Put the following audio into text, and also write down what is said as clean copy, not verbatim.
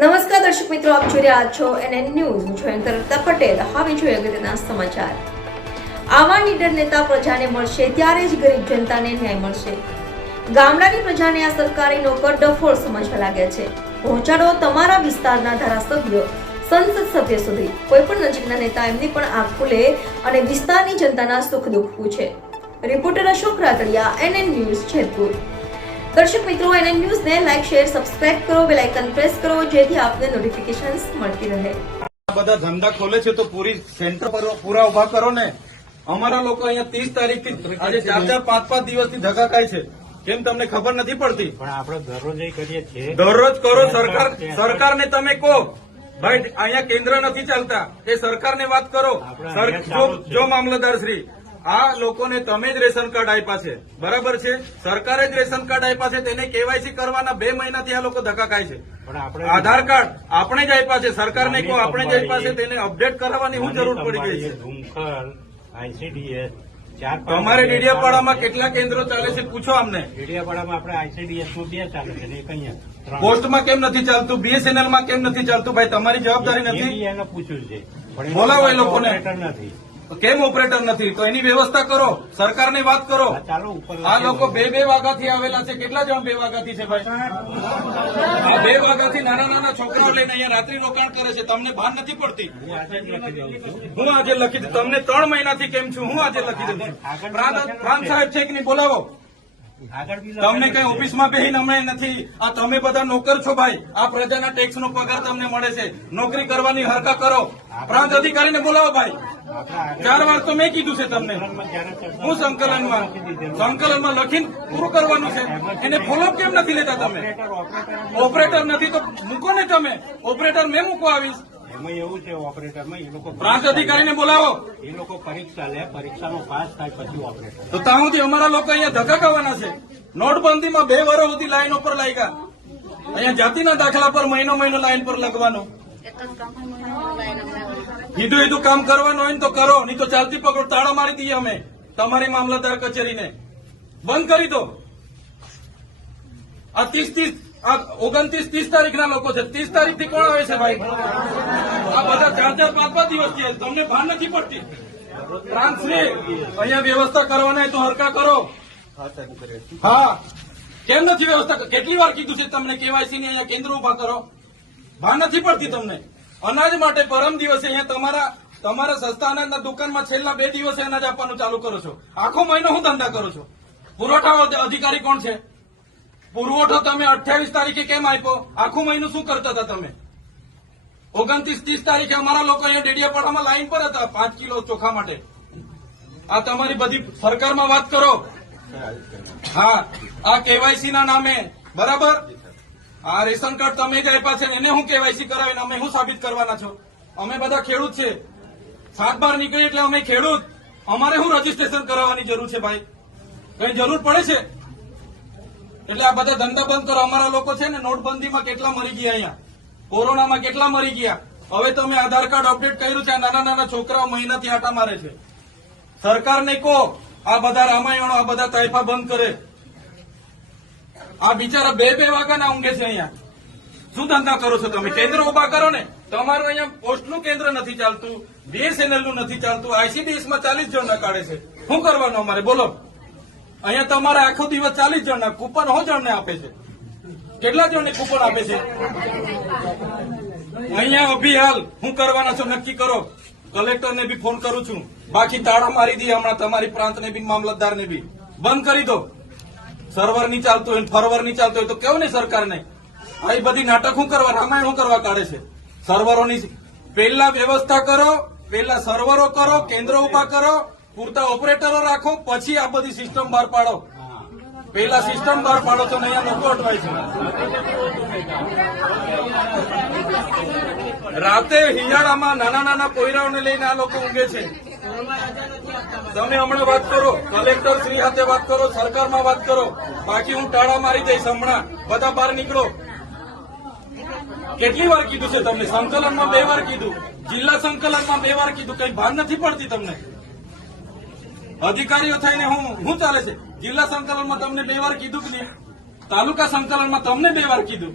નમસ્કાર દર્શક મિત્રો, આપ જોઈ રહ્યા છો NN ન્યૂઝ. હું છું એન્કર અર્પિતા પટેલ. હવે જોઈએ અગત્યના સમાચાર. આવા નીડર નેતા પ્રજાને મળશે ત્યારે જ ગરીબ જનતાને ન્યાય મળશે. ગામડાની પ્રજાને આ સરકારી નોકર ડફોળ સમજવા લાગ્યા છે. પહોંચાડો તમારા વિસ્તારના ધારાસભ્ય સંસદ સભ્ય સુધી. કોઈ પણ નજીકના નેતા એમની પણ આંખ ખુલે અને વિસ્તારની જનતાના સુખ દુઃખ પૂછે. Reporter Ashok Ratadiya, NN news, Jetpur. દર્શક મિત્રો, NN ન્યૂઝને લાઈક, શેર, સબસ્ક્રાઇબ કરો, બેલ આઇકન પ્રેસ કરો જેથી આપને નોટિફિકેશન્સ મળતી રહે. બધા ધંધા ખોલે છે તો પૂરી સેન્ટર પર પૂરા ઉભા કરો ને. અમારા લોકો અહીંયા 30 તારીખથી આજે 4-5 દિવસથી ધક્કા ખાય છે. કેમ તમને ખબર નથી પડતી? પણ આપણે દરરોજ કરીએ છીએ. દરરોજ કરો. સરકારને તમે કહો ભાઈ અહીંયા કેન્દ્ર નથી ચાલતા, એ સરકારને વાત કરો. જો મામલતદાર શ્રી, આ લોકોને તમે જ રેશન કાર્ડ આપ્યા છે, બરાબર છે? સરકારે જ રેશન કાર્ડ આપ્યા છે, તેને કેવાયસી કરવાના 2 મહિનાથી આ લોકો ધક્કા ખાય છે. આધાર કાર્ડ આપણે જ આપ્યા છે, સરકારને કહો આપણે જ આપ્યા છે, તેને અપડેટ કરાવવાની શું જરૂર પડી ગઈ છે? ICDS તમારે ડેડિયાપાડામાં કેટલા કેન્દ્રો ચાલે છે પૂછો અમને. ડેડિયાપાડામાં આપણે ICDS નું 2 ચાલે છે ને એક અહીંયા. પોસ્ટમાં કેમ નથી ચાલતું? BSNL માં કેમ નથી ચાલતું? ભાઈ તમારી જવાબદારી નથી? એને પૂછ્યું છે, બોલાવો એ લોકોને. નથી. કેમ ઓપરેટર નથી? તો એની વ્યવસ્થા કરો, સરકારની વાત કરો. ચાલો ઉપર. આ લોકો 2 વાગ્યાથી આવેલા છે. કેટલા જણ 2 વાગ્યાથી છે ભાઈ? આ 2 વાગ્યાથી નાના છોકરાઓ લઈને અહીંયા રાત્રિ રોકાણ કરે છે. તમને ભાન નથી પડતી? હું આજે લખી દઉં. તમને 3 મહિનાથી કેમ છું હું આજે લખી દઉં. પ્રાંત સાહેબ છે કે નહીં? બોલાવો. તમને કઈ ઓફિસમાં બેહીને અમે નથી. આ તમે બધા નોકર છો ભાઈ. આ પ્રજાના ટેક્સનો પગાર તમને મળે છે. નોકરી કરવાની હરકા કરો. પ્રાંત અધિકારીને બોલાવો ભાઈ. 4 વાર તો મેં કીધું છે તમને. હું સંકલનમાં લખીને પૂરું કરવાનું છે. એને ફોલોઅપ કેમ નથી લેતા તમે? ઓપરેટર નથી તો મૂકો ને તમે. ઓપરેટર મેં મૂકો આવીશ. એમાં એવું છે, ઓપરેટરમાં એ લોકો પ્રાંત અધિકારીને બોલાવો. એ લોકો પરીક્ષા લે, પરીક્ષાનો પાસ થાય પછી ઓપરેટર. તો ત્યાં સુધી અમારા લોકો અહીંયા ધક્કા ખાવાના છે. નોટબંધીમાં 2 વર્ષ સુધી લાઈન ઉપર લાગ્યા. અહીંયા જાતિના દાખલા પર મહિનો લાઈન પર લગવાનું. કીધું કામ કરવાનું હોય ને તો કરો, નહીં તો ચાલતી પકડો તાળા મારી દઈએ અમે તમારી મામલતદાર કચેરીને. બંધ કરી દો. આ 29-30 તારીખના લોકો છે. 30 તારીખથી કોણ આવે છે ભાઈ? આ બધા 4-5 દિવસથી તમને ભાન નથી પડતી? પ્રાંત શ્રી, અહીંયા વ્યવસ્થા કરવાના તો હરકા કરો. હા, કેમ નથી વ્યવસ્થા? કેટલી વાર કીધું છે તમને કેવાયસી ની અહીંયા કેન્દ્ર ઉભા કરો? ભાન નથી પડતી તમને? અનાજ માટે પરમ દિવસે અહીંયા તમારા સસ્તા અનાજના દુકાનમાં છેલ્લા 2 દિવસે અનાજ આપવાનું ચાલુ કરો છો. આખો મહિનો હું ધંધા કરો છો? પુરવઠા અધિકારી કોણ છે? પુરવઠો તમે 28 તારીખે કેમ આપ્યો? આખું મહિનું શું કરતા હતા તમે? 29-30 તારીખે અમારા લોકો અહીંયા ડેડિયાપાડામાં લાઈન પર હતા 5 કિલો ચોખા માટે. આ તમારી બધી સરકારમાં વાત કરો. હા, આ કેવાયસી ના નામે, બરાબર? આ રેશન કાર્ડ તમે જ આપ્યા છે, એને હું કેવાયસી કરાવીને અમે શું સાબિત કરવાના છો? અમે બધા ખેડૂત છે. 7-12 નીકળી એટલે અમે ખેડૂત. અમારે શું રજીસ્ટ્રેશન કરાવવાની જરૂર છે ભાઈ? કઈ જરૂર પડે છે? એટલે આ બધા ધંધા બંધ કરો. અમારા લોકો છે ને નોટબંધીમાં કેટલા મરી ગયા, અહીંયા કોરોનામાં કેટલા મરી ગયા. હવે તમે આધાર કાર્ડ અપડેટ કર્યું છે. નાના છોકરાઓ મહિનાથી આટા મારે છે. સરકારને કહો આ બધા રામાયણો, આ બધા તાઇફા બંધ કરે. આ બિચારા 2 વાગ્યાના ઊંઘે છે અહીંયા. શું ધંધા કરો છો તમે? કેન્દ્ર ઉભા કરો ને. તમારું અહીંયા પોસ્ટનું કેન્દ્ર નથી ચાલતું, BSNL નું નથી ચાલતું, ICDS માં 40 જણના કાઢે છે. શું કરવાનું અમારે બોલો? અહીંયા તમારે આખો દિવસ 40 જણના કૂપન હો જણને આપે છે. કેટલા જણને કૂપન આપે છે? અહીંયા અભિહાલ શું કરવાના છો નક્કી કરો. કલેક્ટરને બી ફોન કરું છું. બાકી તાળા મારી દઈએ હમણાં તમારી પ્રાંતને બી, મામલતદારને બી. બંધ કરી દો. સર્વર નહીં ચાલતું હોય, ફરવર નહીં ચાલતું હોય તો કેવું ને સરકારને? આ બધી નાટક શું કરવા, રામાયણ શું કરવા કાઢે છે? સર્વરોની પહેલા વ્યવસ્થા કરો, પહેલા સર્વરો કરો, કેન્દ્ર ઉભા કરો, પૂરતા ઓપરેટરો રાખો, પછી આ બધી સિસ્ટમ બહાર પાડો. પહેલા સિસ્ટમ બહાર પાડો તો અહીંયા લોકો અટવાય છે. રાતે હિયાળામાં નાના પોયરાઓને લઈને આ લોકો ઊંઘે છે. તમે હમણાં વાત કરો, કલેક્ટર શ્રી સાથે વાત કરો, સરકારમાં વાત કરો. બાકી હું ટાળા મારી દઈશ હમણાં. બધા બહાર નીકળો. કેટલી વાર કીધું છે તમને? સંકલનમાં 2 વાર કીધું, જિલ્લા સંકલનમાં 2 વાર કીધું. કઈ ભાન નથી પડતી તમને? અધિકારીઓ થઈને હું ચાલે છે? જિલ્લા સંકલનમાં તમને 2 વાર કીધું કે નહીં? તાલુકા સંકલનમાં તમને 2 વાર કીધું.